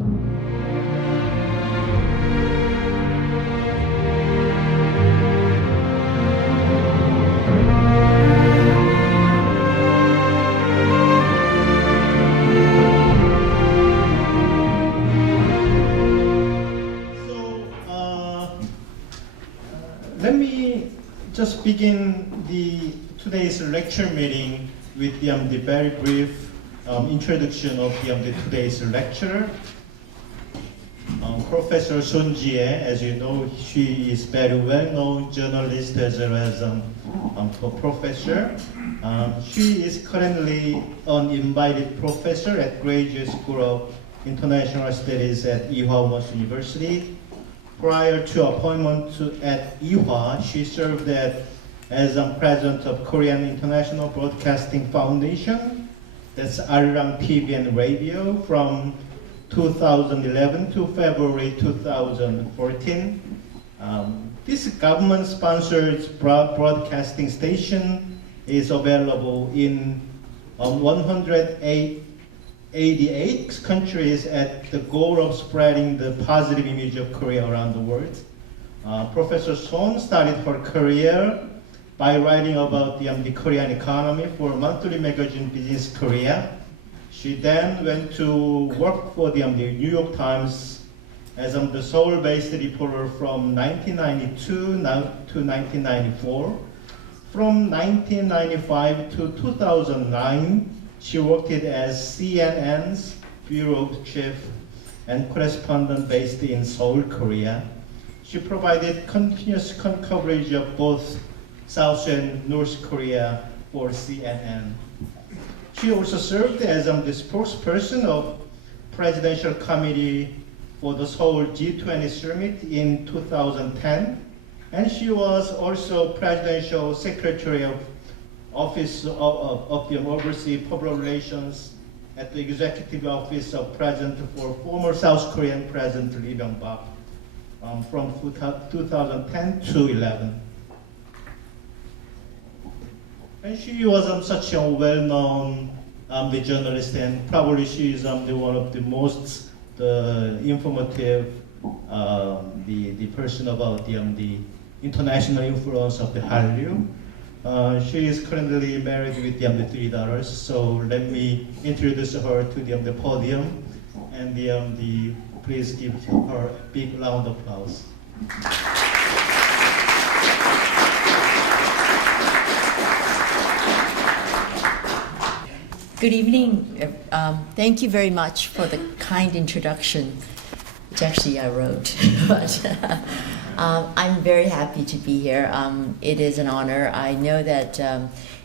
Let me just begin today's lecture meeting with the very brief introduction of today's lecturer. Professor Sohn Jie-ae, as you know, she is very well-known journalist as well as a professor. She is currently an invited professor at Graduate School of International Studies at Ewha University. Prior to appointment at Ewha, she served as president of Korean International Broadcasting Foundation, that's Arirang TV and Radio, from 2011 to February 2014. This government-sponsored broadcasting station is available in 188 countries at the goal of spreading the positive image of Korea around the world. Professor Sohn started her career by writing about the Korean economy for monthly magazine Business Korea. She then went to work for the New York Times as the Seoul-based reporter from 1992 to 1994. From 1995 to 2009, she worked as CNN's bureau chief and correspondent based in Seoul, Korea. She provided continuous coverage of both South and North Korea for CNN. She also served as the spokesperson of Presidential Committee for the Seoul G20 Summit in 2010, and she was also Presidential Secretary of Office of the Overseas Public Relations at the Executive Office of President for former South Korean President Lee Myung-bak from 2010 to 11. And she was such a well-known journalist, and probably she is one of the most informative the person about the international influence of the Hallyu. She is currently married with the 3 daughters, so let me introduce her to the podium, and please give her a big round of applause. Good evening. Thank you very much for the kind introduction, which actually I wrote. But I'm very happy to be here. It is an honor. I know that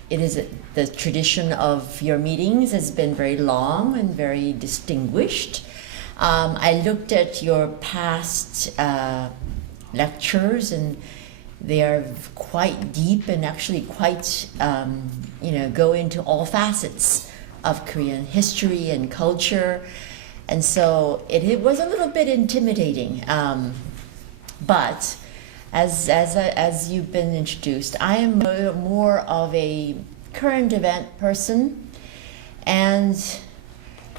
it is the tradition of your meetings has been very long and very distinguished. I looked at your past lectures, and they are quite deep and actually quite, go into all facets of Korean history and culture. And so it was a little bit intimidating. But as you've been introduced, I am more of a current event person, and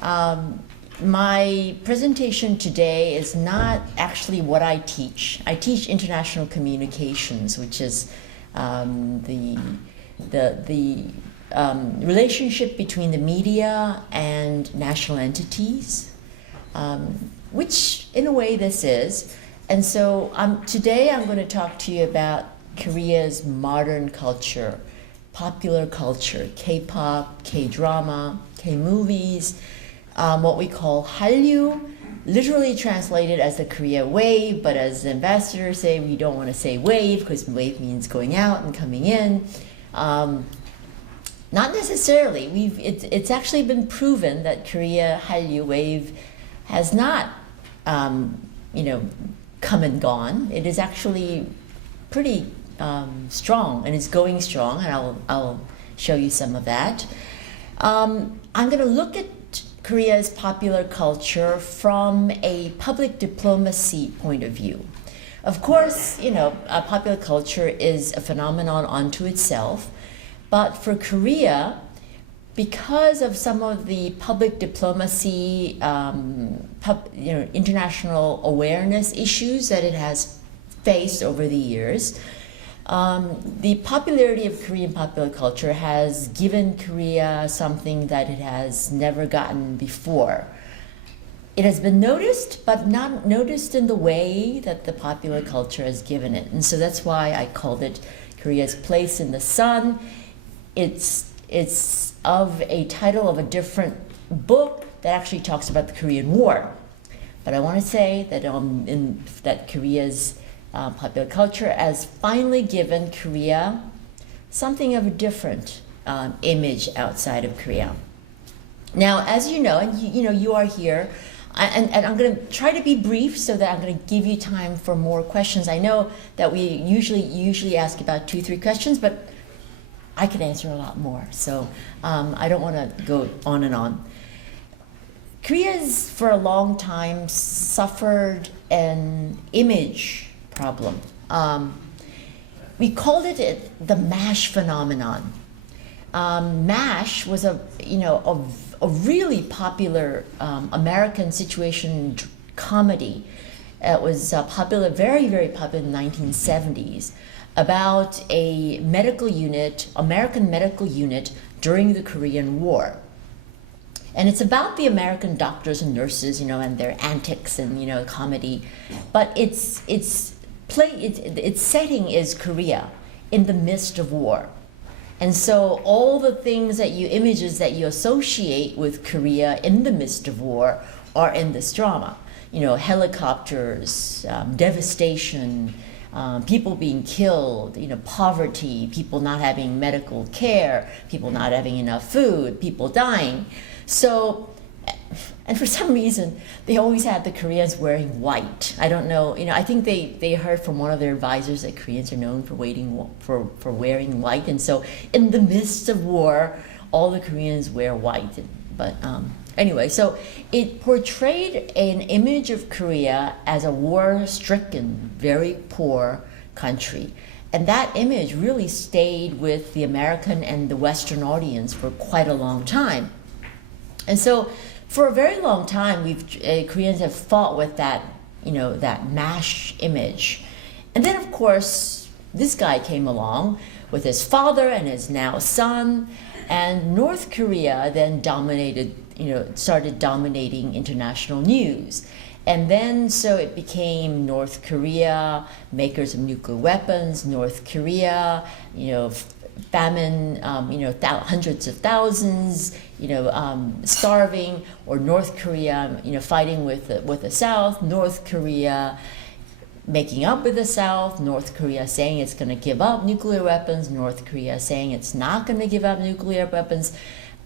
my presentation today is not actually what I teach. I teach international communications, which is the relationship between the media and national entities, which in a way this is. And so today I'm going to talk to you about Korea's modern culture, popular culture, K-pop, K-drama, K-movies, what we call Hallyu, literally translated as the Korea wave, but as the ambassadors say, we don't want to say wave because wave means going out and coming in. Not necessarily. It's actually been proven that Korea Hallyu wave has not, come and gone. It is actually pretty strong, and it's going strong, and I'll show you some of that. I'm going to look at Korea's popular culture from a public diplomacy point of view. Of course, popular culture is a phenomenon unto itself, but for Korea, because of some of the public diplomacy, international awareness issues that it has faced over the years, the popularity of Korean popular culture has given Korea something that it has never gotten before. It has been noticed, but not noticed in the way that the popular culture has given it. And so that's why I called it Korea's Place in the Sun. It's of a title of a different book that actually talks about the Korean War. But I want to say that that Korea's popular culture has finally given Korea something of a different image outside of Korea. Now, as you know, and you are here, and I'm going to try to be brief so that I'm going to give you time for more questions. I know that we usually ask about 2-3 questions, but I could answer a lot more, so I don't want to go on and on. Korea's for a long time suffered an image problem. We called it the MASH phenomenon. MASH was a really popular American situation comedy. It was popular, very, very popular in the 1970s, about a medical unit, American medical unit during the Korean War. And it's about the American doctors and nurses, and their antics and, comedy. But its setting is Korea in the midst of war. And so all the images that you associate with Korea in the midst of war are in this drama. Helicopters, devastation, people being killed, poverty, people not having medical care, people not having enough food, people dying. So, and for some reason, they always had the Koreans wearing white. I don't know, I think they heard from one of their advisors that Koreans are known for wearing white. And so in the midst of war, all the Koreans wear white. But anyway, so it portrayed an image of Korea as a war-stricken, very poor country. And that image really stayed with the American and the Western audience for quite a long time. And so for a very long time, Koreans have fought with that, that MASH image. And then, of course, this guy came along with his father and his now son, and North Korea then started dominating international news. And then, so it became North Korea, makers of nuclear weapons, North Korea, famine, hundreds of thousands, starving, or North Korea, fighting with the South, North Korea making up with the South, North Korea saying it's going to give up nuclear weapons, North Korea saying it's not going to give up nuclear weapons,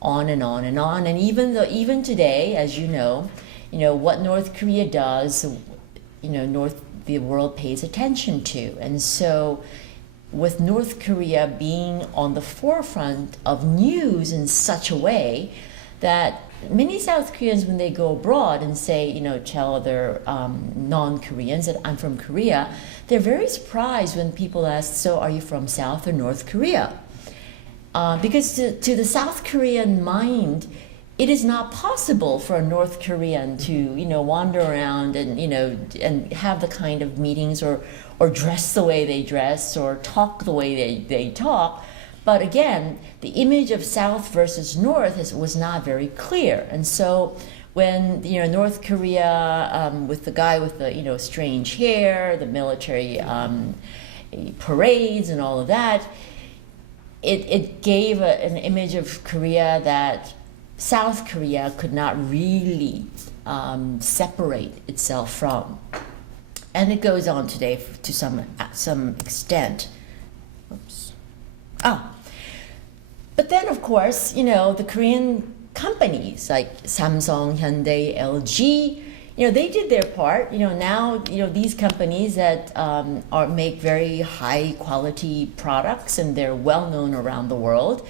on and on and on. And even today, as you know, what North Korea does, the world pays attention to. And so with North Korea being on the forefront of news in such a way that many South Koreans, when they go abroad and say, tell other non-Koreans that I'm from Korea, they're very surprised when people ask, so are you from South or North Korea? Because to the South Korean mind, it is not possible for a North Korean to, wander around and, and have the kind of meetings or dress the way they dress or talk the way they talk. But again, the image of South versus North was not very clear. And so when, North Korea, with the guy with the, strange hair, the military parades and all of that, it gave an image of Korea that South Korea could not really separate itself from. And it goes on today to some extent. Oops. But then, of course, the Korean companies like Samsung, Hyundai, LG, they did their part. Now, these companies that make very high quality products, and they're well known around the world.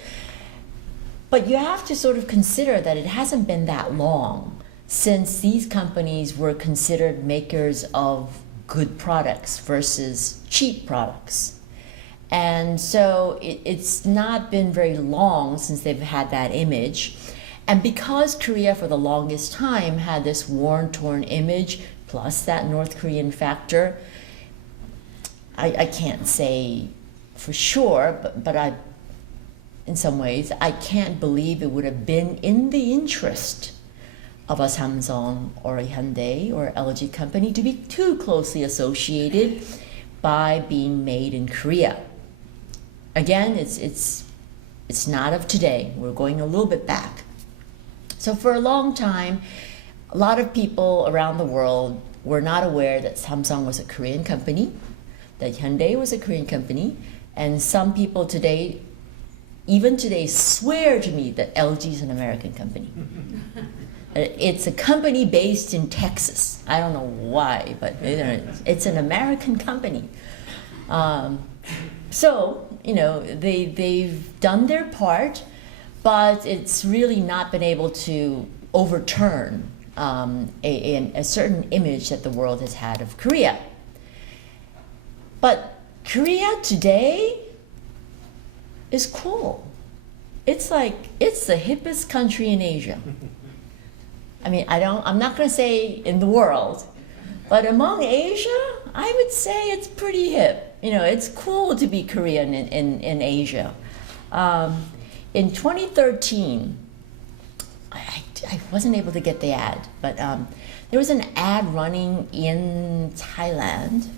But you have to sort of consider that it hasn't been that long since these companies were considered makers of good products versus cheap products. And so it's not been very long since they've had that image. And because Korea for the longest time had this worn, torn image, plus that North Korean factor, I can't say for sure, but in some ways, I can't believe it would have been in the interest of a Samsung or a Hyundai or LG company to be too closely associated by being made in Korea. Again, it's not of today. We're going a little bit back. So for a long time, a lot of people around the world were not aware that Samsung was a Korean company, that Hyundai was a Korean company, and some people today, even today, swear to me that LG is an American company. It's a company based in Texas. I don't know why, but it's an American company. So, they've done their part, but it's really not been able to overturn a certain image that the world has had of Korea. But Korea today is cool. It's like, it's the hippest country in Asia. I mean, I'm not going to say in the world, but among Asia, I would say it's pretty hip. It's cool to be Korean in Asia. In 2013, I wasn't able to get the ad, but there was an ad running in Thailand,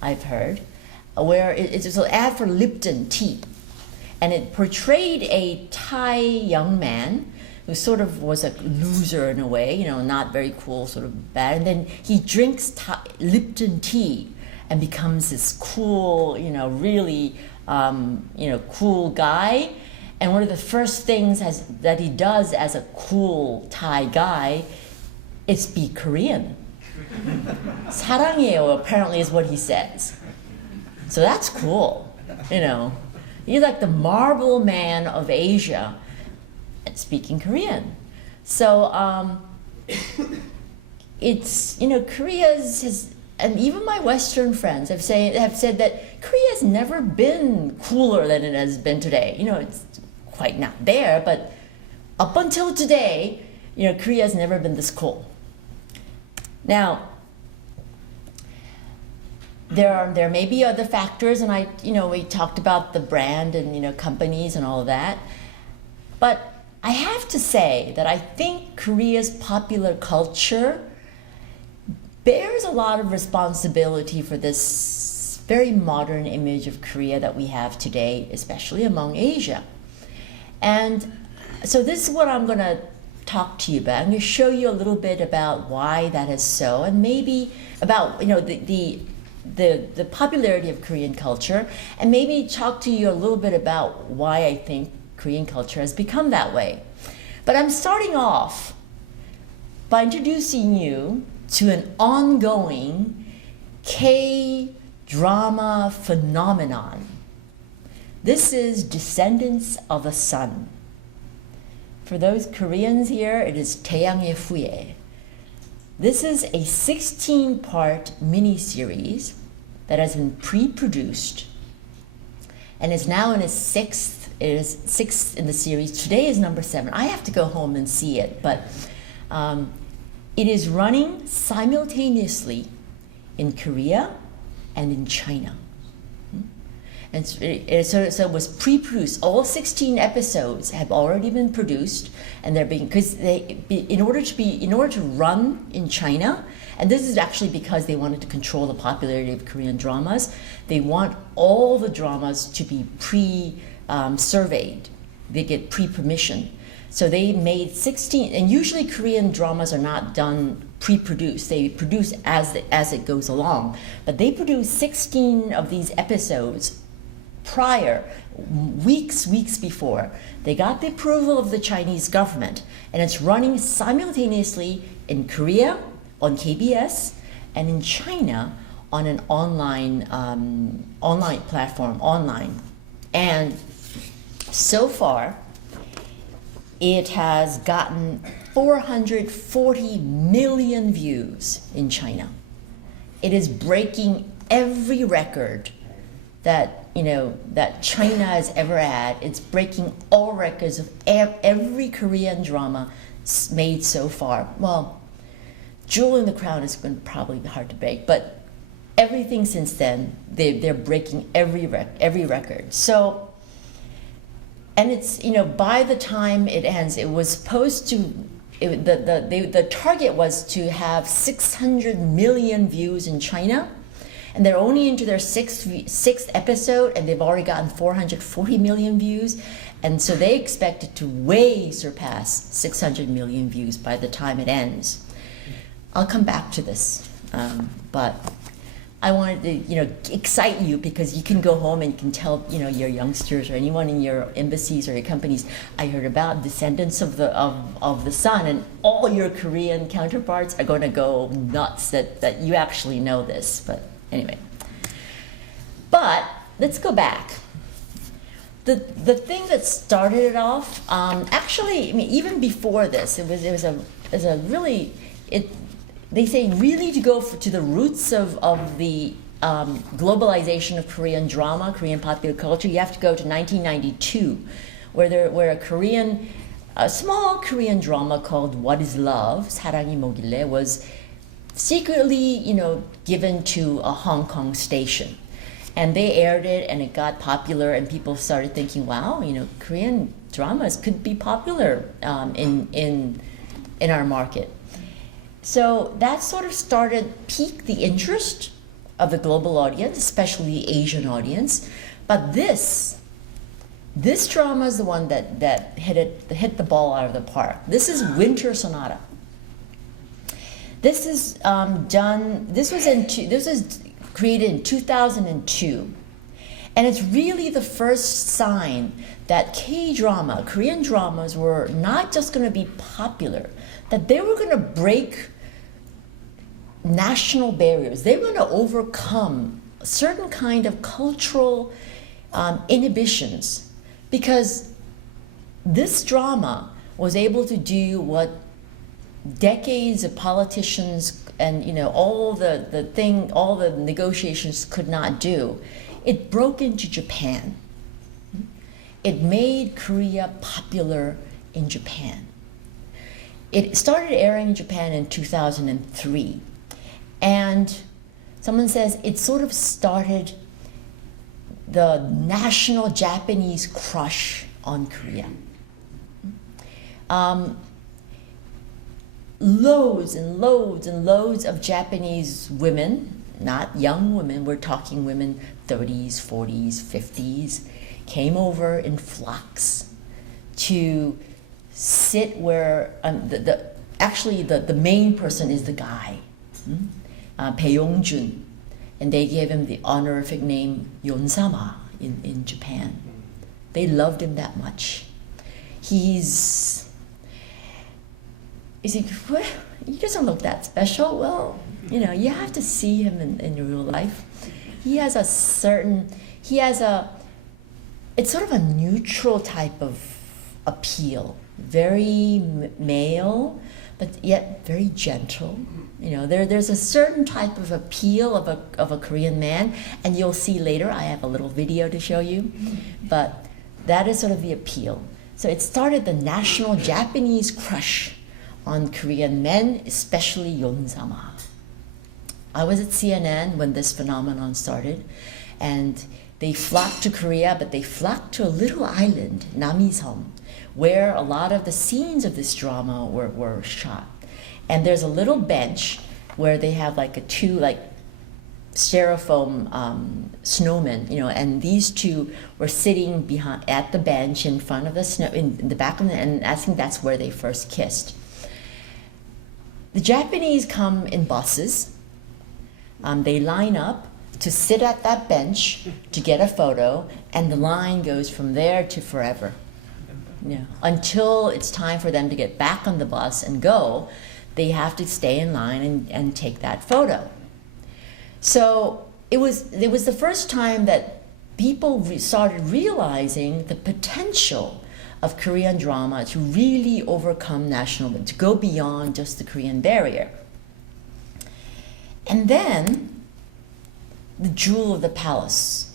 I've heard, where it was an ad for Lipton tea. And it portrayed a Thai young man who sort of was a loser in a way, not very cool, sort of bad. And then he drinks Lipton tea and becomes this cool, really, cool guy. And one of the first things that he does as a cool Thai guy is speak Korean. 사랑해요, apparently, is what he says. So that's cool, He's like the marble man of Asia at speaking Korean. So it's, Korea's and even my Western friends have said that Korea has never been cooler than it has been today. It's quite not there, but up until today, Korea has never been this cool. Now, there may be other factors, and we talked about the brand and companies and all of that, but I have to say that I think Korea's popular culture bears a lot of responsibility for this very modern image of Korea that we have today, especially among Asia. And so this is what I'm going to talk to you about. I'm going to show you a little bit about why that is so, and maybe about the popularity of Korean culture, and maybe talk to you a little bit about why I think Korean culture has become that way. But I'm starting off by introducing you to an ongoing K-drama phenomenon. This is Descendants of the Sun. For those Koreans here, it is 태양의 후예. This is a 16-part miniseries that has been pre-produced and is now in its sixth. It is sixth in the series. Today is number 7. I have to go home and see it, but it is running simultaneously in Korea and in China. And so it was pre-produced. All 16 episodes have already been produced, and they're being in order to run in China. And this is actually because they wanted to control the popularity of Korean dramas. They want all the dramas to be pre-surveyed. They get pre-permission. So they made 16, and usually Korean dramas are not done pre-produced. They produce as it goes along. But they produced 16 of these episodes prior, weeks before. They got the approval of the Chinese government, and it's running simultaneously in Korea on KBS and in China on an online platform. And so far, it has gotten 440 million views in China. It is breaking every record that that China has ever had. It's breaking all records of every Korean drama made so far. Well, Jewel in the Crown is going to probably be hard to break, but everything since then, they're breaking every record. So, and it's, by the time it ends, it was supposed to, the target was to have 600 million views in China, and they're only into their sixth episode, and they've already gotten 440 million views, and so they expect it to way surpass 600 million views by the time it ends. I'll come back to this, but I wanted to, excite you, because you can go home and you can tell, your youngsters or anyone in your embassies or your companies, I heard about Descendants of the Sun, and all your Korean counterparts are going to go nuts that you actually know this. But anyway, but let's go back. The thing that started it off, actually, even before this, it was a really, they say really to go to the roots of the globalization of Korean drama, Korean popular culture, you have to go to 1992, where a small Korean drama called What is Love, 사랑이 뭐길래, was secretly, given to a Hong Kong station. And they aired it, and it got popular, and people started thinking, wow, Korean dramas could be popular in our market. So that sort of piqued the interest of the global audience, especially the Asian audience. But this drama is the one that hit the ball out of the park. This is Winter Sonata. This is This was created in 2002, and it's really the first sign that K-drama, Korean dramas, were not just going to be popular, that they were going to break national barriers. They were going to overcome a certain kind of cultural inhibitions, because this drama was able to do what decades of politicians and all the negotiations could not do. It broke into Japan. It made Korea popular in Japan. It started airing in Japan in 2003. And someone says it sort of started the national Japanese crush on Korea. Loads and loads and loads of Japanese women, not young women, we're talking women 30s, 40s, 50s, came over in flocks to sit where the main person is the guy, Bae-yong-jun, and they gave him the honorific name Yonsama in Japan. They loved him that much. He doesn't look that special. Well, you have to see him in real life. It's sort of a neutral type of appeal, very male, but yet very gentle. There's a certain type of appeal of a Korean man, and you'll see later, I have a little video to show you, but that is sort of the appeal. So it started the national Japanese crush on Korean men, especially Yonsama. I was at CNN when this phenomenon started, and they flocked to Korea, but they flocked to a little island, Namiseom, where a lot of the scenes of this drama were shot. And there's a little bench where they have two styrofoam snowmen, and these two were sitting at the bench in front of the snow, in the back of and I think that's where they first kissed. The Japanese come in buses. They line up to sit at that bench to get a photo, and the line goes from there to forever. Until it's time for them to get back on the bus and go, they have to stay in line and take that photo. So it was the first time that people started realizing the potential of Korean drama to really overcome nationalism, to go beyond just the Korean barrier. And then the jewel of the palace,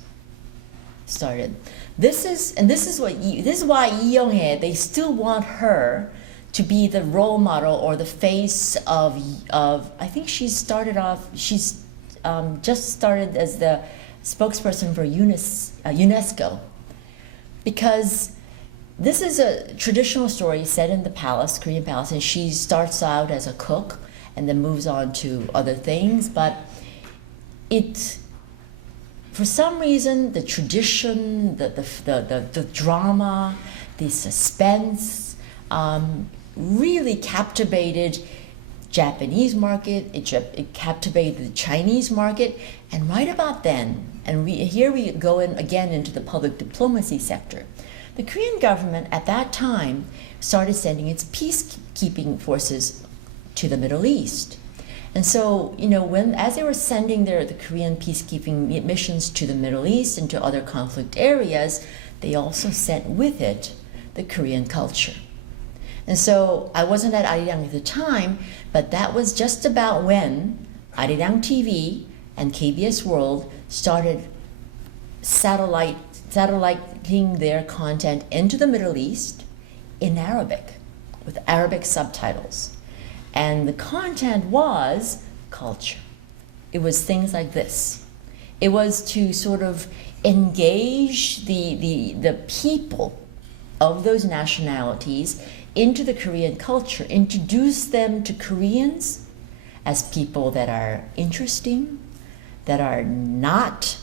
started. This is why Lee Young-hae, they still want her to be the role model or the face of I think she's just started as the spokesperson for UNESCO, because this is a traditional story set in the palace, Korean palace, and she starts out as a cook and then moves on to other things, but for some reason, the tradition, the drama, the suspense, really captivated Japanese market. It captivated the Chinese market, and right about then, and here we go in again into the public diplomacy sector. The Korean government at that time started sending its peacekeeping forces to the Middle East. And so, as they were sending the Korean peacekeeping missions to the Middle East and to other conflict areas, they also sent with it the Korean culture. And so I wasn't at Arirang at the time, but that was just about when Arirang TV and KBS World started satelliting their content into the Middle East in Arabic, with Arabic subtitles. And the content was culture. It was things like this. It was to sort of engage the people of those nationalities into the Korean culture, introduce them to Koreans as people that are interesting, that are not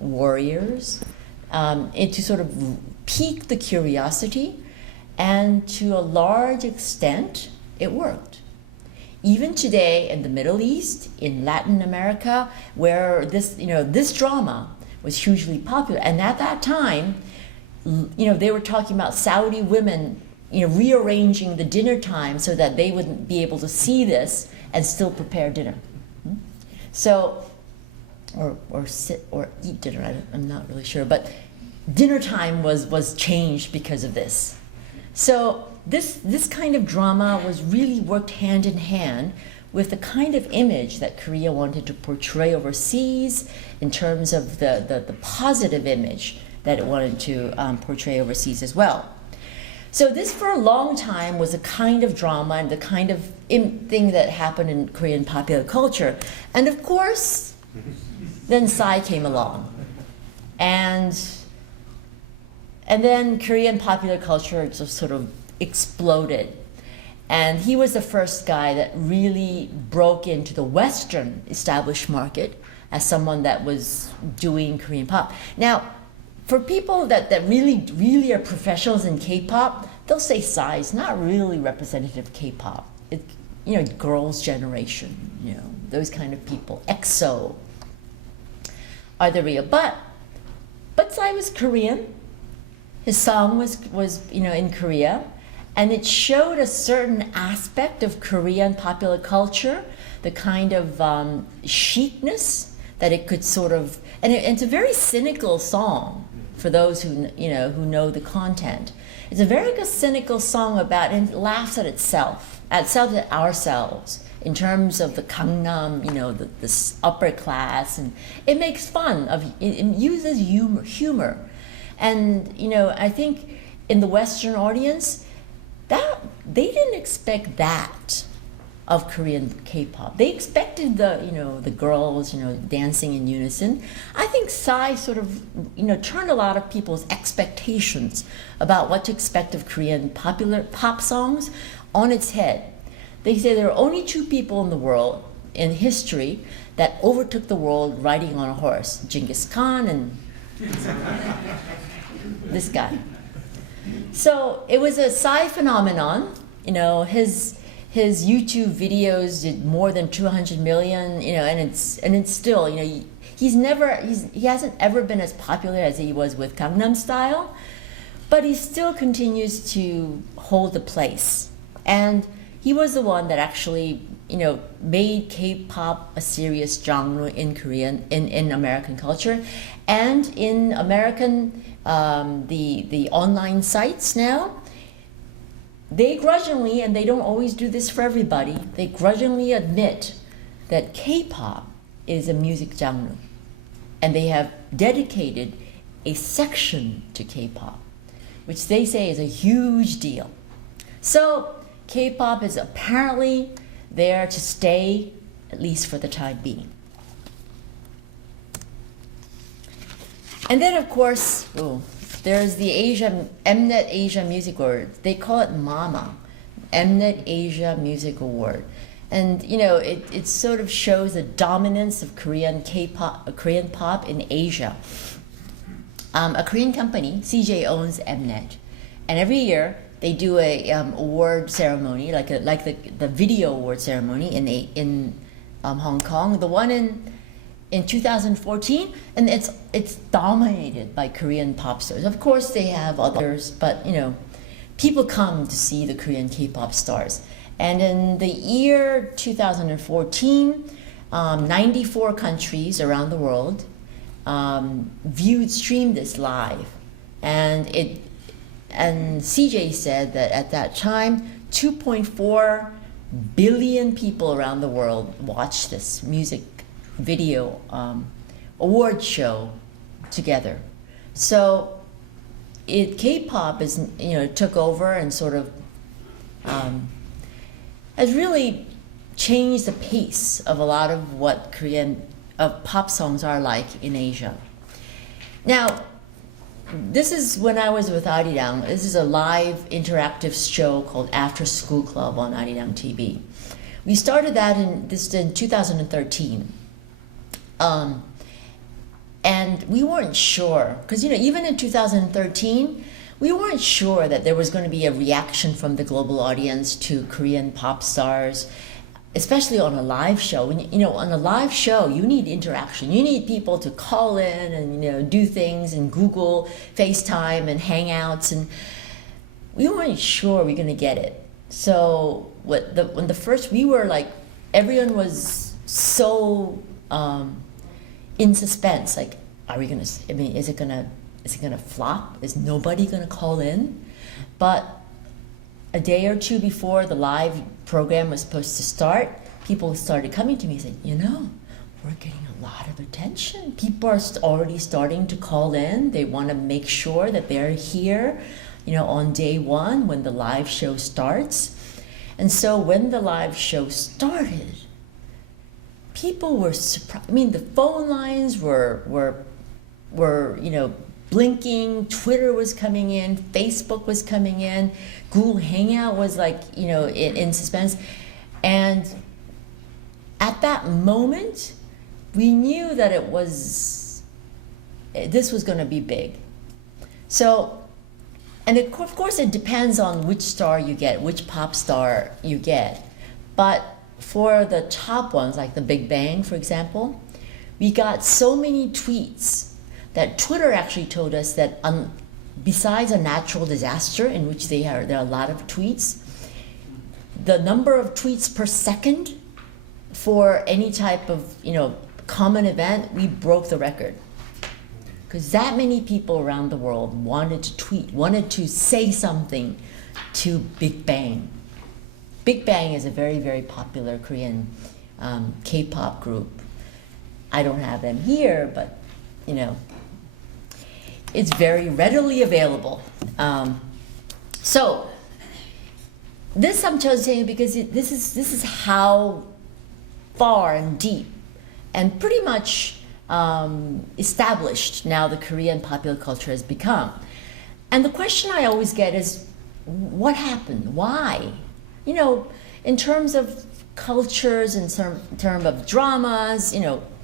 warriors, and to sort of pique the curiosity, and to a large extent, it worked. Even today in the Middle East, in Latin America, where this drama was hugely popular, and at that time, they were talking about Saudi women, rearranging the dinner time so that they wouldn't be able to see this and still prepare dinner. So, or sit or eat dinner. I'm not really sure, but dinner time was changed because of this. So this kind of drama was really worked hand in hand with the kind of image that Korea wanted to portray overseas in terms of the positive image that it wanted to portray overseas as well. So this for a long time was a kind of drama and the kind of thing that happened in Korean popular culture. And of course, then Psy came along. And then Korean popular culture just sort of exploded. And he was the first guy that really broke into the Western established market as someone that was doing Korean pop. Now, for people that really are professionals in K-pop, they'll say Psy is not really representative of K-pop. Girls' generation, those kind of people. EXO are the real. But Psy was Korean. His song was in Korea, and it showed a certain aspect of Korean popular culture, the kind of chicness that it could sort of, and it's a very cynical song for those who know the content. It's a very cynical song about, and it laughs at itself, at ourselves, in terms of the Gangnam, the upper class, and it makes fun of, it uses humor. And, I think in the Western audience, that they didn't expect that of Korean K-pop. They expected the girls, dancing in unison. I think Psy sort of, turned a lot of people's expectations about what to expect of Korean popular pop songs on its head. They say there are only two people in the world, in history, that overtook the world riding on a horse: Genghis Khan and this guy. So it was a Psy phenomenon. His YouTube videos did more than 200 million. And it's still, he hasn't ever been as popular as he was with Gangnam Style, but he still continues to hold the place. And he was the one that actually, made K-pop a serious genre in Korean, in American culture, and in American the online sites now. They grudgingly, and they don't always do this for everybody, they grudgingly admit that K-pop is a music genre, and they have dedicated a section to K-pop, which they say is a huge deal. So K-pop is apparently there to stay, at least for the time being. And then, of course, there's the Mnet Asia Music Award. They call it MAMA, Mnet Asia Music Award. And it sort of shows the dominance of Korean pop in Asia. A Korean company, CJ, owns Mnet, and every year they do a award ceremony, like the video award ceremony in Hong Kong. The one in 2014, and it's dominated by Korean pop stars. Of course, they have others, but people come to see the Korean K-pop stars. And in the year 2014, 94 countries around the world streamed this live, and CJ said that at that time, 2.4 billion people around the world watched this music video award show together. So K-pop is took over and sort of has really changed the pace of a lot of what pop songs are like in Asia. Now, this is when I was with Arirang. This is a live interactive show called After School Club on Arirang TV. We started that in 2013. And we weren't sure, because even in 2013, we weren't sure that there was going to be a reaction from the global audience to Korean pop stars, especially on a live show. When on a live show, you need interaction. You need people to call in and do things and Google, FaceTime, and Hangouts, and we weren't sure we were going to get it. So when the first, we were like, everyone was so in suspense. Like, are we going to? I mean, is it going to flop? Is nobody going to call in? But a day or two before the live program was supposed to start, people started coming to me and saying, we're getting a lot of attention. People are already starting to call in. They want to make sure that they're here, on day one when the live show starts. And so when the live show started, people were surprised. I mean, the phone lines were blinking. Twitter was coming in. Facebook was coming in. Google Hangout was in suspense. And at that moment, we knew that this was going to be big. So, and of course it depends on which star you get, which pop star you get. But for the top ones, like the Big Bang, for example, we got so many tweets that Twitter actually told us that besides a natural disaster in which there are a lot of tweets, the number of tweets per second for any type of common event, we broke the record. Because that many people around the world wanted to tweet, wanted to say something to Big Bang. Big Bang is a very, very popular Korean K-pop group. I don't have them here, but it's very readily available. So this I'm just saying because this is how far and deep and pretty much established now the Korean popular culture has become. And the question I always get is, what happened? Why? In terms of cultures, in terms of dramas,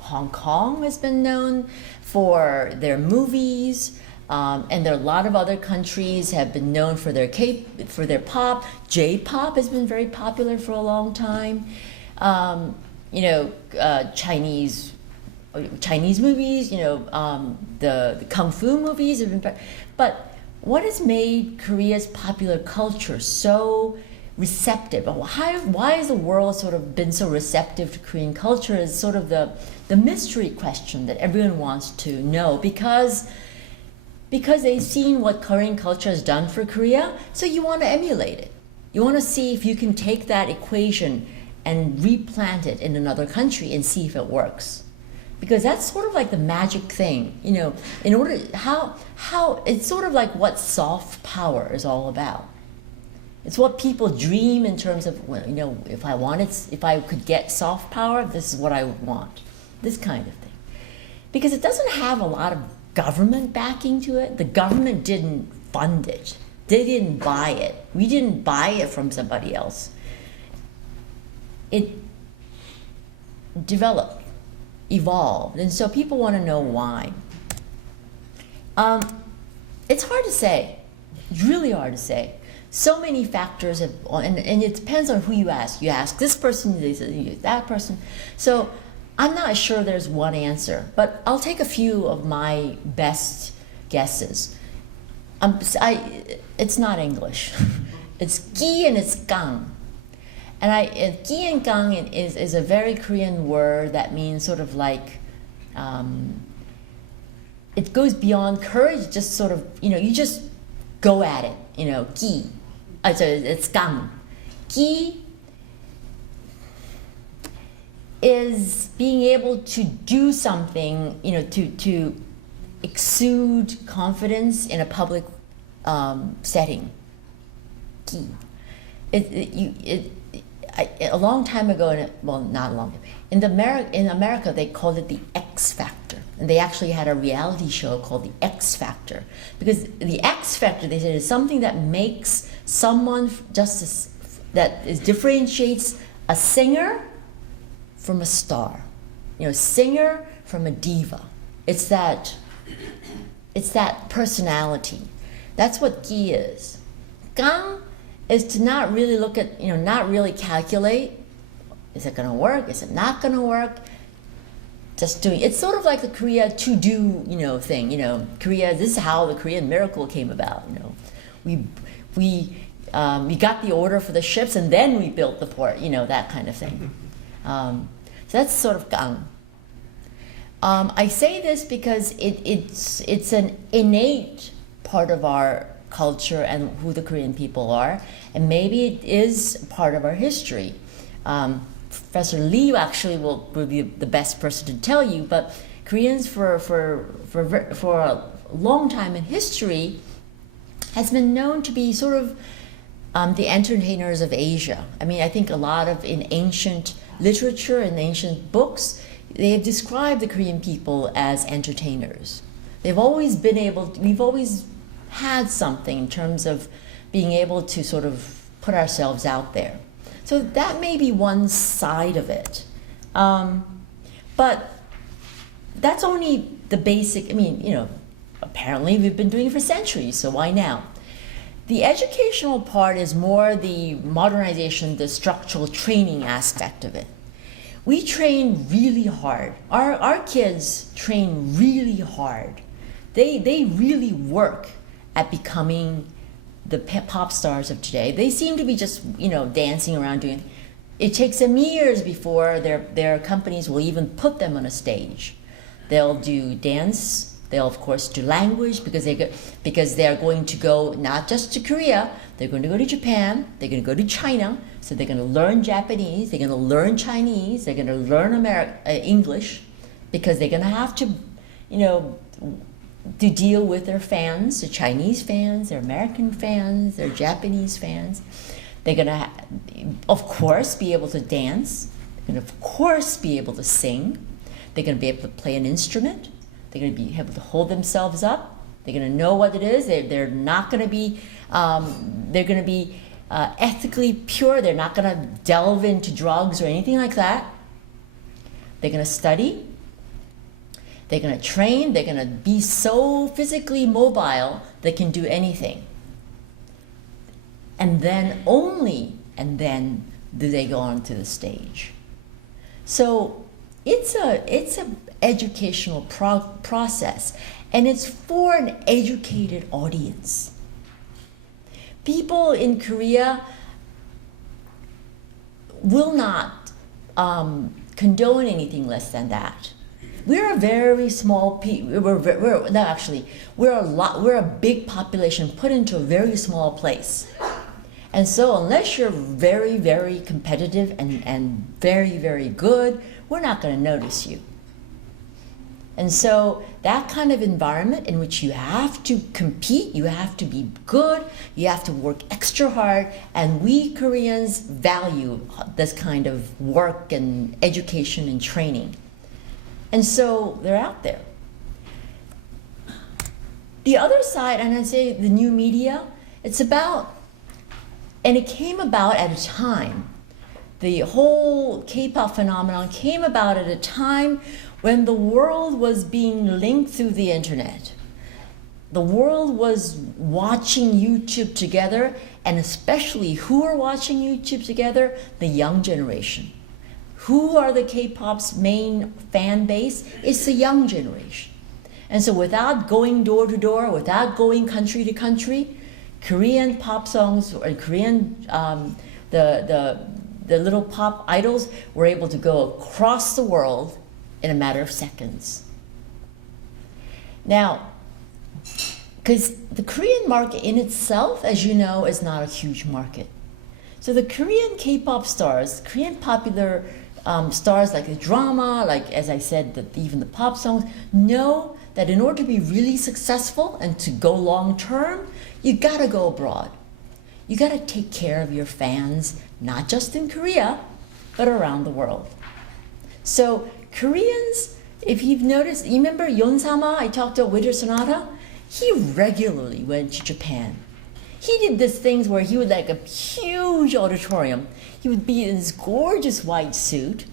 Hong Kong has been known for their movies, and there are a lot of other countries have been known for their pop. J-pop has been very popular for a long time. Chinese movies, the kung fu movies have been. But what has made Korea's popular culture so receptive? Why has the world sort of been so receptive to Korean culture is sort of the mystery question that everyone wants to know, because they've seen what Korean culture has done for Korea, so you want to emulate it. You want to see if you can take that equation and replant it in another country and see if it works. because that's sort of like the magic thing, you know, in order, how it's sort of like what soft power is all about. It's what people dream in terms of, well, you know, if I could get soft power, this is what I would want, this kind of thing. Because it doesn't have a lot of government backing to it. The government didn't fund it. They didn't buy it. We didn't buy it from somebody else. It developed, evolved, and so people want to know why. It's hard to say. It's really hard to say. So many factors have, and it depends on who you ask. You ask this person, that person. So I'm not sure there's one answer, but I'll take a few of my best guesses. It's not English. It's Gi and it's Gang. And Gi and Gang is a very Korean word that means sort of like, it goes beyond courage, just sort of, you know, you just go at it, you know, Gi. It's Gang. Gi is being able to do something, you know, to exude confidence in a public setting. Gi. A long time ago, well, not a long time, in America, they called it the X Factor. And they actually had a reality show called the X Factor. Because the X Factor, they said, is something that makes someone differentiates a singer from a star. You know, singer from a diva. It's that personality. That's what Gi is. Gang is to not really look at, you know, not really calculate. Is it going to work? Is it not going to work? Just doing. It's sort of like the Korea to-do, you know, thing. You know, Korea. This is how the Korean miracle came about. You know, we got the order for the ships and then we built the port. You know, that kind of thing. So that's sort of gang. I say this because it's an innate part of our culture and who the Korean people are, and maybe it is part of our history. Professor Lee actually will be the best person to tell you, but Koreans for a long time in history has been known to be sort of the entertainers of Asia. I mean, I think a lot of in ancient literature and ancient books, they have described the Korean people as entertainers. We've always had something in terms of being able to sort of put ourselves out there. So that may be one side of it. But that's only the basic, I mean, you know, apparently we've been doing it for centuries, so why now? The educational part is more the modernization, the structural training aspect of it. We train really hard. Our kids train really hard. They really work at becoming the pop stars of today. They seem to be just, you know, dancing around doing. It takes them years before their companies will even put them on a stage. They'll do dance. They'll of course do language because they're going to go not just to Korea. They're going to go to Japan. They're going to go to China. So they're going to learn Japanese. They're going to learn Chinese. They're going to learn English, because they're going to have to, you know, to deal with their fans, their Chinese fans, their American fans, their Japanese fans. They're going to, of course, be able to dance. They're going to, of course, be able to sing. They're going to be able to play an instrument. They're going to be able to hold themselves up. They're going to know what it is. They're not going to be, they're going to be ethically pure. They're not going to delve into drugs or anything like that. They're going to study. They're going to train. They're going to be so physically mobile they can do anything. And then do they go onto the stage. So it's a educational process, and it's for an educated audience. People in Korea will not condone anything less than that. We're a very small we're a big population put into a very small place. And so unless you're very, very competitive and very, very good, we're not going to notice you. And so that kind of environment in which you have to compete, you have to be good, you have to work extra hard, and we Koreans value this kind of work and education and training. And so they're out there. The other side, and I say the new media, it's about, and it came about at a time, the whole K-pop phenomenon came about at a time when the world was being linked through the internet. The world was watching YouTube together, and especially who are watching YouTube together? The young generation. Who are the K-pop's main fan base? It's the young generation. And so without going door to door, without going country to country, Korean pop songs or Korean, the little pop idols were able to go across the world in a matter of seconds. Now, because the Korean market in itself, as you know, is not a huge market. So the Korean K-pop stars, Korean popular stars like the drama, like as I said, even the pop songs, know that in order to be really successful and to go long term, you gotta go abroad. You gotta take care of your fans, not just in Korea, but around the world. So Koreans, if you've noticed, you remember Yeon-sama, I talked to Winter Sonata? He regularly went to Japan. He did these things where he would like a huge auditorium. He would be in this gorgeous white suit.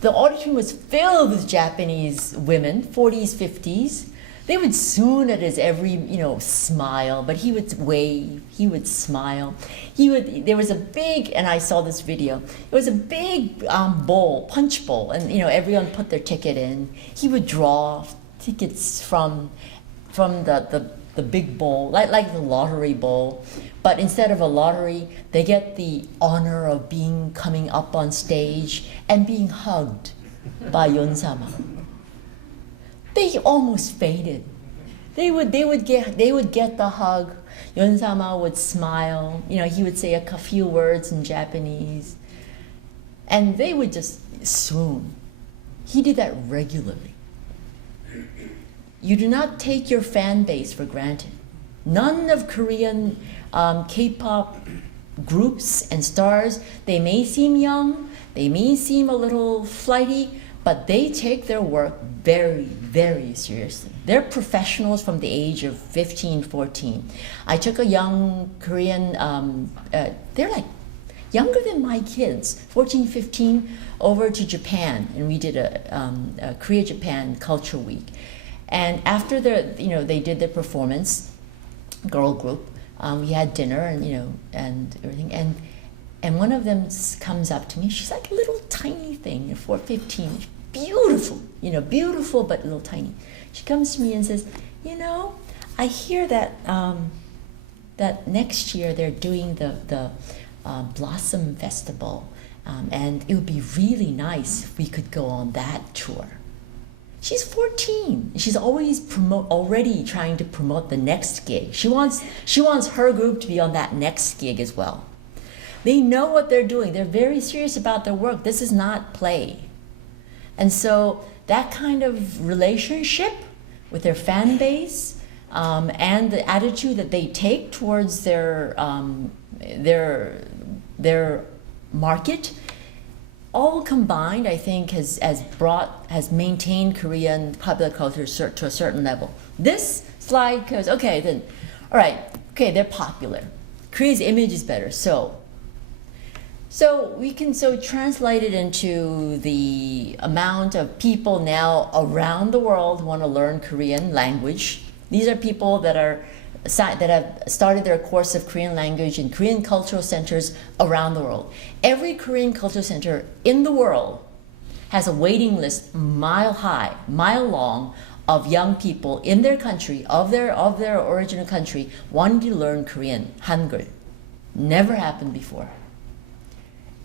The auditorium was filled with Japanese women, 40s, 50s. They would swoon at his every, smile, but he would wave, he would smile. There was a big, and I saw this video, it was a big bowl, punch bowl, and everyone put their ticket in. He would draw tickets from the big bowl, like the lottery bowl. But instead of a lottery, they get the honor of coming up on stage and being hugged by Yeon-sama. They almost fainted. They would get the hug. Yeon-sama would smile. He would say a few words in Japanese, and they would just swoon. He did that regularly. You do not take your fan base for granted. None of Korean K-pop groups and stars, they may seem young, they may seem a little flighty, but they take their work very, very seriously. They're professionals from the age of 15, 14. I took a young Korean, they're like younger than my kids, 14, 15, over to Japan, and we did a Korea-Japan Culture Week. And after they did their performance, girl group, we had dinner and everything, and one of them comes up to me. She's like a little tiny thing, 15, beautiful, beautiful but a little tiny. She comes to me and says, I hear that that next year they're doing the Blossom Festival, and it would be really nice if we could go on that tour. She's 14. She's already trying to promote the next gig. She wants her group to be on that next gig as well. They know what they're doing. They're very serious about their work. This is not play. And so that kind of relationship with their fan base and the attitude that they take towards their market, all combined, I think, has maintained Korean popular culture to a certain level. This slide goes, okay, then, all right, okay, they're popular. Korea's image is better, so we can translate it into the amount of people now around the world who want to learn Korean language. These are people that have started their course of Korean language in Korean cultural centers around the world. Every Korean cultural center in the world has a waiting list mile high, mile long, of young people in their country, of their original country, wanting to learn Korean, Hangul. Never happened before.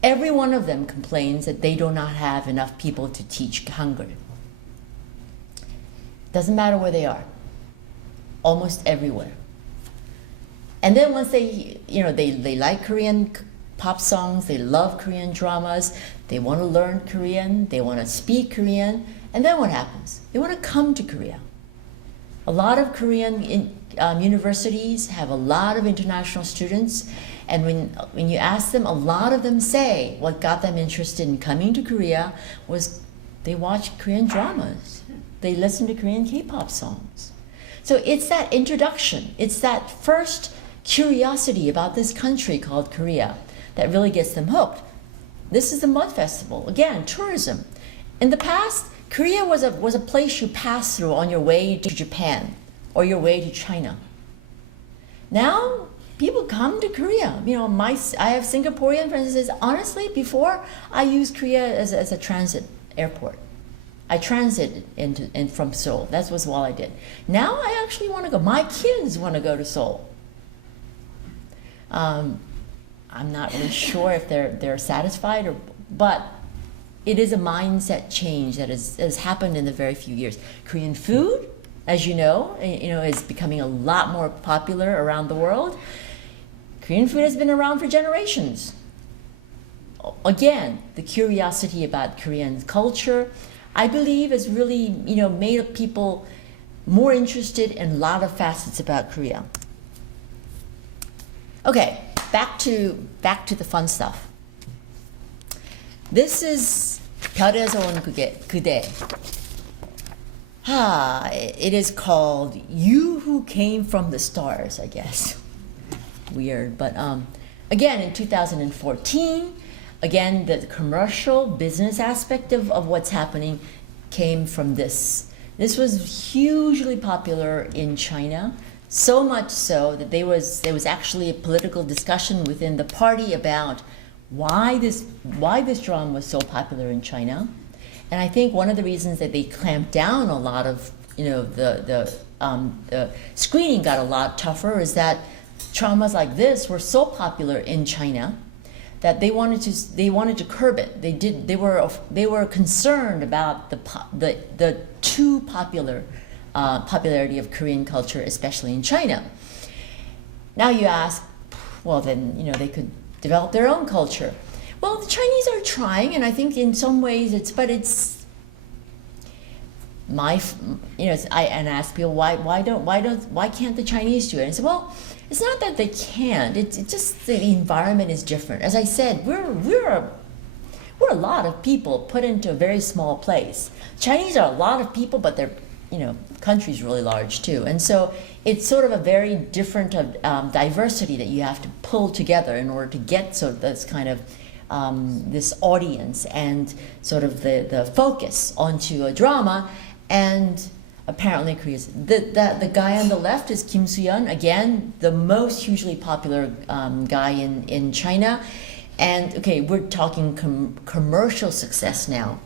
Every one of them complains that they do not have enough people to teach Hangul. Doesn't matter where they are. Almost everywhere. And then once they like Korean pop songs, they love Korean dramas, they want to learn Korean, they want to speak Korean, and then what happens? They want to come to Korea. A lot of Korean universities have a lot of international students, and when you ask them, a lot of them say what got them interested in coming to Korea was they watch Korean dramas. They listen to Korean K-pop songs. So it's that introduction, it's that first curiosity about this country called Korea that really gets them hooked. This is the Mud Festival. Again, tourism. In the past, Korea was a place you passed through on your way to Japan or your way to China. Now, people come to Korea. You know, I have Singaporean friends who says, honestly, before I used Korea as a transit airport. I transited from Seoul. That was all I did. Now I actually want to go. My kids want to go to Seoul. I'm not really sure if they're satisfied, but it is a mindset change that has happened in the very few years. Korean food, as you know, is becoming a lot more popular around the world. Korean food has been around for generations. Again, the curiosity about Korean culture, I believe, has really, made people more interested in a lot of facets about Korea. Okay, back to the fun stuff. This is 별에서 온 그대. It is called You Who Came from the Stars, I guess. Weird, but again, in 2014, again, the commercial business aspect of what's happening came from this. This was hugely popular in China, so much so that there was actually a political discussion within the party about why this drama was so popular in China. And I think one of the reasons that they clamped down a lot of, the screening got a lot tougher is that dramas like this were so popular in China that they wanted to curb it. They were concerned about the too popularity of Korean culture, especially in China. Now you ask, well then they could develop their own culture. Well, the Chinese are trying, and I think in some ways I ask people why can't the Chinese do it? And I say, well, it's not that they can't. It's just the environment is different. As I said, we're a lot of people put into a very small place. Chinese are a lot of people, but their country's really large too, and so it's sort of a very different diversity that you have to pull together in order to get sort of this kind of this audience and sort of the focus onto a drama. And apparently Korea's the guy on the left is Kim Soo-yeon, again the most hugely popular guy in China. And okay, we're talking commercial success now.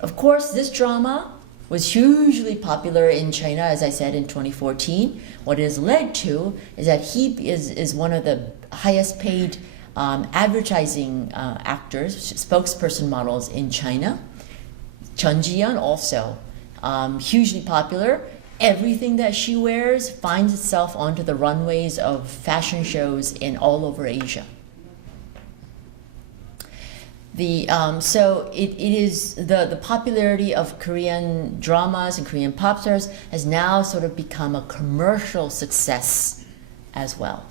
Of course, this drama was hugely popular in China, as I said, in 2014. What it has led to is that he is one of the highest paid advertising actors, spokesperson models in China. Chun Ji-yeon also hugely popular. Everything that she wears finds itself onto the runways of fashion shows in all over Asia. So it is the popularity of Korean dramas and Korean pop stars has now sort of become a commercial success as well.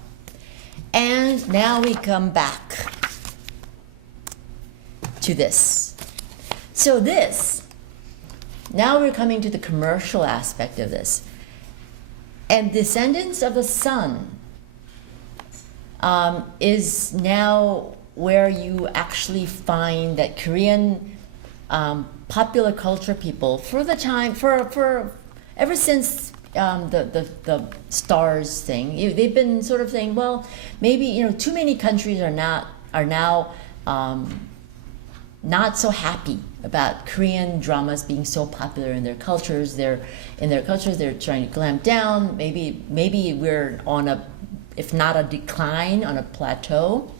And now we come back to this. So now we're coming to the commercial aspect of this. And Descendants of the Sun is now where you actually find that Korean popular culture people, ever since the stars thing, they've been sort of saying, well, maybe too many countries are now not so happy about Korean dramas being so popular in their cultures. They're trying to clamp down. Maybe we're on if not a decline, on a plateau.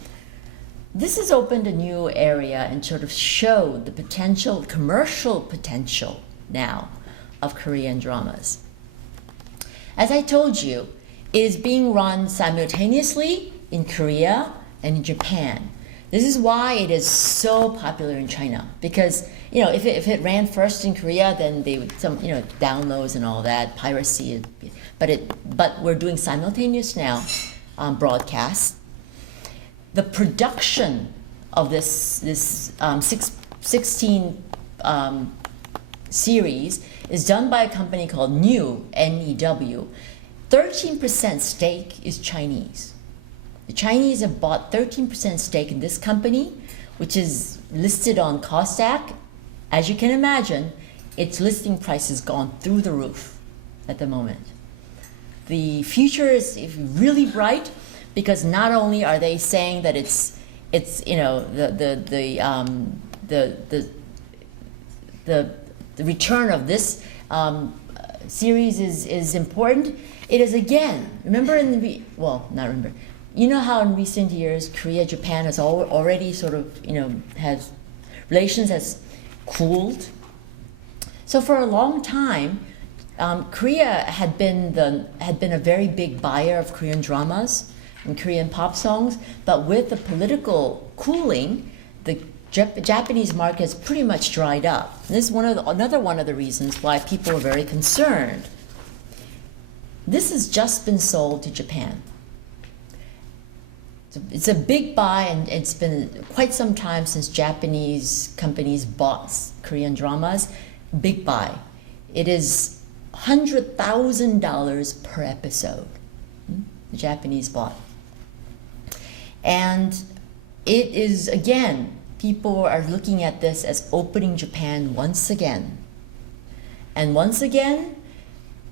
This has opened a new area and sort of showed the commercial potential now of Korean dramas. As I told you, it is being run simultaneously in Korea and in Japan. This is why it is so popular in China, because if it ran first in Korea, then they would downloads and all that, piracy. But we're doing simultaneous now broadcasts. The production of this 16 series is done by a company called New, N-E-W. 13% stake is Chinese. The Chinese have bought 13% stake in this company, which is listed on Kosdaq. As you can imagine, its listing price has gone through the roof at the moment. The future is really bright, because not only are they saying that the return of this series is important. It is again, you know how in recent years Korea, Japan has already sort of has relations has cooled. So for a long time, Korea had been a very big buyer of Korean dramas and Korean pop songs, but with the political cooling, the Japanese market has pretty much dried up. And this is another one of the reasons why people are very concerned. This has just been sold to Japan. It's a big buy, and it's been quite some time since Japanese companies bought Korean dramas. Big buy. It is $100,000 per episode. The Japanese bought. And it is, again, people are looking at this as opening Japan once again. And once again,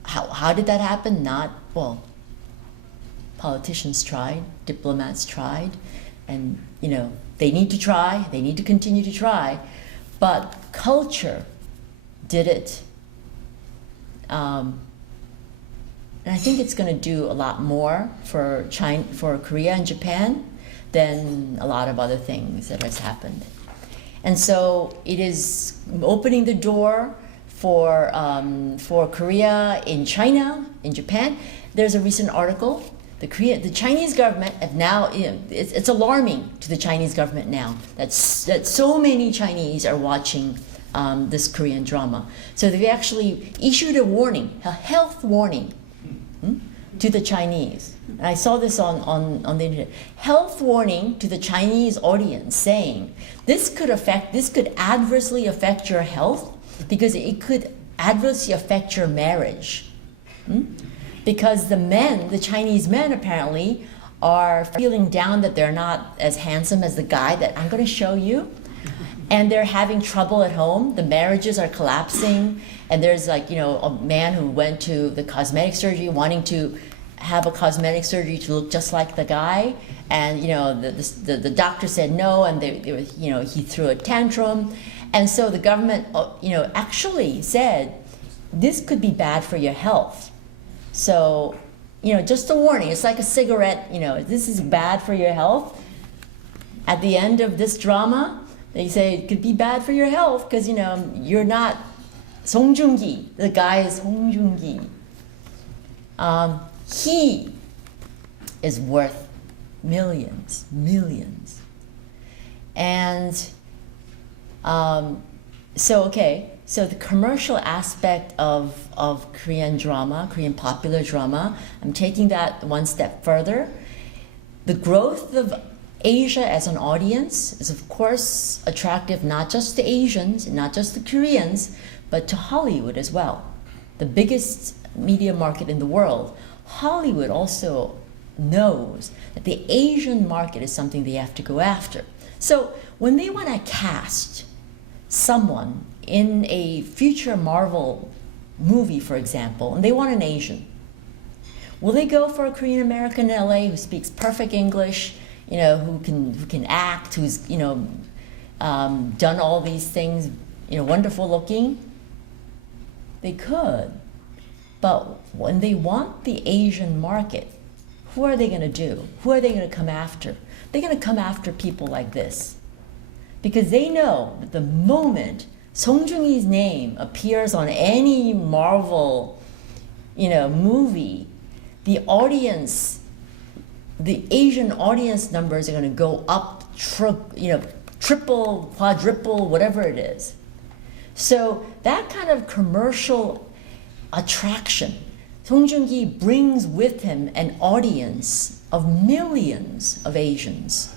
how did that happen? Politicians tried, diplomats tried, and they need to try, they need to continue to try, but culture did it. And I think it's going to do a lot more for Korea and Japan than a lot of other things that has happened. And so it is opening the door for Korea in China, in Japan. There's a recent article. The Chinese government have now, it's alarming to the Chinese government now that so many Chinese are watching this Korean drama. So they actually issued a warning, a health warning to the Chinese. And I saw this on the internet. Health warning to the Chinese audience saying this could adversely affect your health, because it could adversely affect your marriage. Because the Chinese men apparently are feeling down that they're not as handsome as the guy that I'm going to show you. And they're having trouble at home. The marriages are collapsing. And there's a man who went to the cosmetic surgery wanting to have a cosmetic surgery to look just like the guy. And the doctor said no, and he threw a tantrum. And so the government actually said this could be bad for your health. So, just a warning. It's like a cigarette, this is bad for your health. At the end of this drama, they say it could be bad for your health because, you're not Song Joong-ki. The guy is Song Joong-ki. He is worth millions. And so the commercial aspect of Korean drama, Korean popular drama, I'm taking that one step further. The growth of Asia as an audience is of course attractive not just to Asians, not just to Koreans, but to Hollywood as well. The biggest media market in the world. Hollywood also knows that the Asian market is something they have to go after. So when they want to cast someone in a future Marvel movie, for example, and they want an Asian, will they go for a Korean American in LA who speaks perfect English, who can act, who's done all these things, wonderful looking? They could, but when they want the Asian market, who are they going to do? Who are they going to come after? They're going to come after people like this, because they know that the moment Song Joong-ki's name appears on any Marvel, movie, the audience the Asian audience numbers are going to go up, triple, quadruple, whatever it is. So that kind of commercial attraction, Song Joong-ki brings with him an audience of millions of Asians.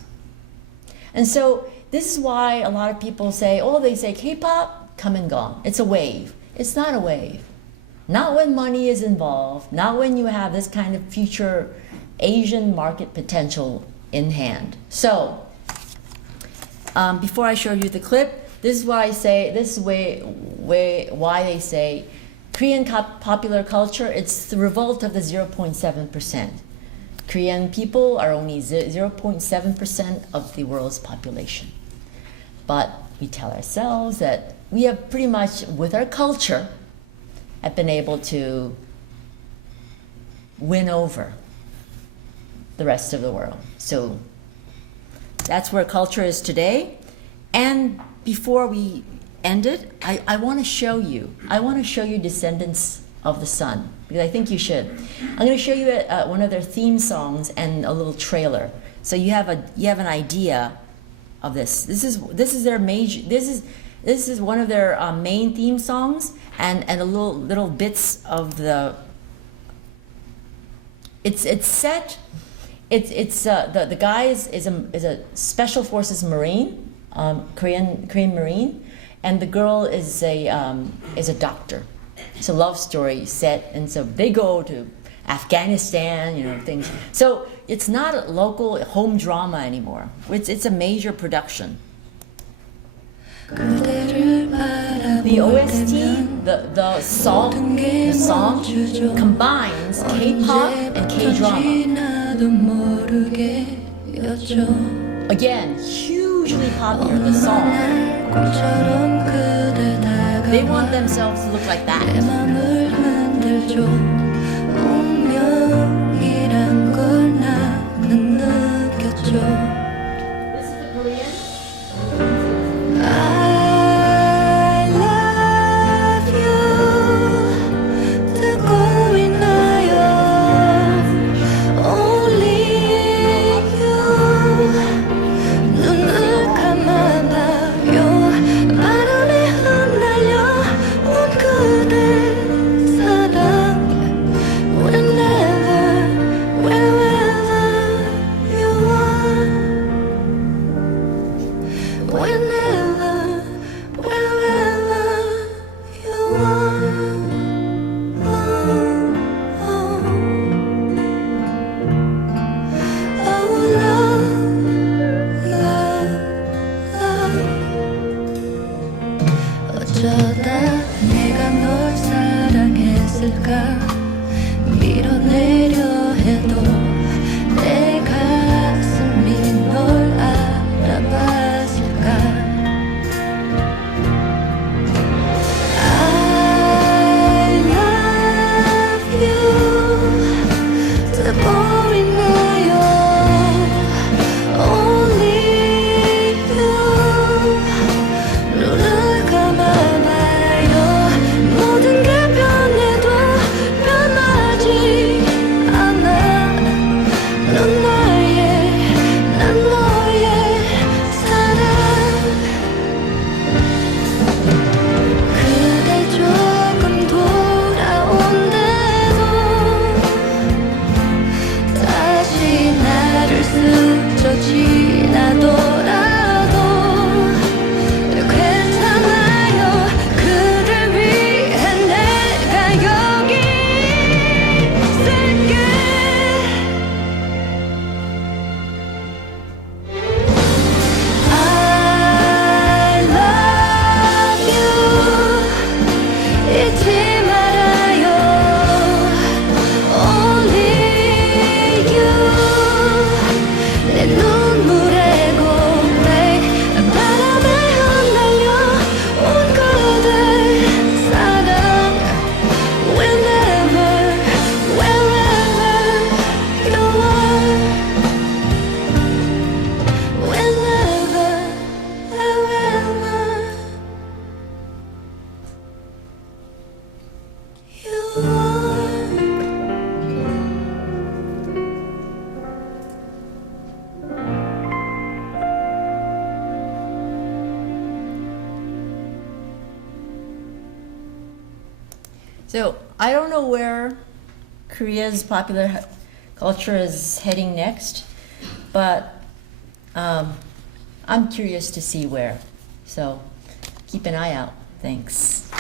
And so this is why a lot of people say, oh, they say K-pop, come and gone. It's a wave. It's not a wave. Not when money is involved, not when you have this kind of future Asian market potential in hand. So, before I show you the clip, this is why I say, this is why they say Korean popular culture, it's the revolt of the 0.7%. Korean people are only 0.7% of the world's population. But we tell ourselves that we have pretty much, with our culture, have been able to win over the rest of the world. So that's where culture is today. And before we end it, I want to show you Descendants of the Sun, because I think you should. I'm going to show you one of their theme songs and a little trailer, so you have an idea of this. This is their major. This is one of their main theme songs, and a little bits of the. It's set. The guy is a special forces Marine, Korean Marine, and the girl is a doctor. It's a love story set, and so they go to Afghanistan, things. So it's not a local home drama anymore. It's a major production. The OST, the song combines K-pop and K-drama. Again, hugely popular, the song. They want themselves to look like that. This is the Korean. So I don't know where Korea's popular culture is heading next, but I'm curious to see where. So keep an eye out. Thanks.